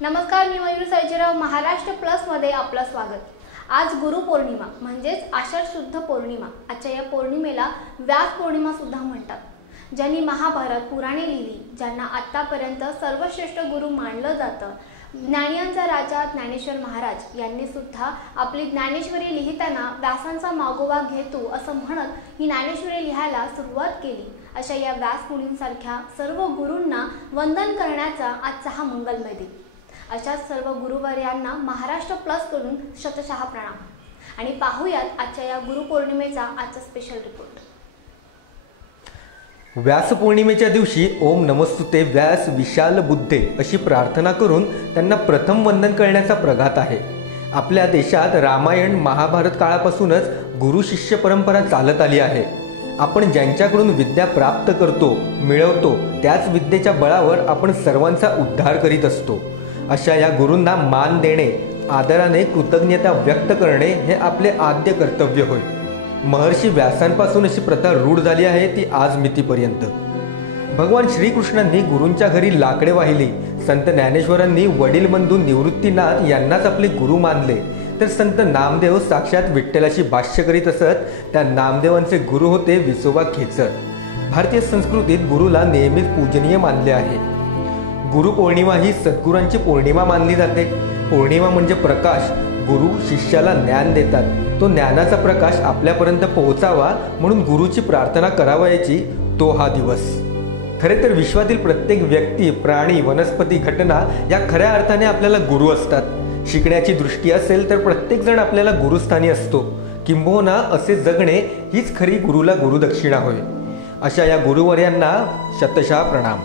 नमस्कार, मी मयूर सर्जेराव. महाराष्ट्र प्लस मध्ये आपलं स्वागत. आज गुरुपौर्णिमा म्हणजेच आषाढ शुद्ध पौर्णिमा. आजच्या या पौर्णिमेला व्यास पौर्णिमा सुद्धा म्हणतात. ज्यांनी महाभारत पुराणे लिहिली, ज्यांना आतापर्यंत सर्वश्रेष्ठ गुरु मानलं जातं, ज्ञानियांचा राजा ज्ञानेश्वर महाराज यांनी सुद्धा आपली ज्ञानेश्वरी लिहिताना व्यासांचा मागोवा घेतो असं म्हणत ही ज्ञानेश्वरी लिहायला सुरुवात केली. अशा या व्यास मुनींसारख्या सर्व गुरूंना वंदन करण्याचा आजचा हा मंगलमय दिन. अशा सर्व गुरुवर्यांना महाराष्ट्र प्लस कडून शतशः प्रणाम. आणि पाहूयात आजच्या या गुरुपौर्णिमेचा आजचा स्पेशल रिपोर्ट. व्यास पौर्णिमेच्या दिवशी ओम नमस्तुते व्यास विशाल बुद्धे अशी प्रार्थना करून त्यांना प्रथम वंदन करण्याचा प्रघात आहे. आपल्या देशात रामायण महाभारत काळापासूनच गुरु शिष्य परंपरा चालत आली आहे. आपण ज्यांच्याकडून विद्या प्राप्त करतो, मिळवतो, त्याच विद्येच्या बळावर आपण सर्वांचा उद्धार करीत असतो. अशा या गुरूंना मान देणे, आदराने कृतज्ञता व्यक्त करणे हे आपले आद्य कर्तव्य होय. महर्षी व्यासांपासून अशी प्रथा रूढ झाली आहे ती आज मितीपर्यंत. भगवान श्रीकृष्णांनी गुरूंच्या घरी लाकडे वाहिली. संत ज्ञानेश्वरांनी वडील बंधू निवृत्तीनाथ यांनाच आपले गुरु मानले. तर संत नामदेव साक्षात विठ्ठलाशी भाष्य करीत असत. त्या नामदेवांचे गुरु होते विसोबा खेचर. भारतीय संस्कृतीत गुरुला नेहमीच पूजनीय मानले आहे. गुरुपौर्णिमा ही सद्गुरांची पौर्णिमा मानली जाते. पौर्णिमा म्हणजे प्रकाश. गुरु शिष्याला ज्ञान देतात. तो ज्ञानाचा प्रकाश आपल्यापर्यंत पोहोचावा म्हणून गुरुची प्रार्थना करावयाची तो हा दिवस. खरे तर विश्वातील प्रत्येक व्यक्ती, प्राणी, वनस्पती, घटना या खऱ्या अर्थाने आपल्याला गुरु असतात. शिकण्याची दृष्टी असेल तर प्रत्येक जण आपल्याला गुरुस्थानी असतो. किंबहुना असे जगणे हीच खरी गुरुला गुरुदक्षिणा होय. अशा या गुरुवर्यांना शतशः प्रणाम.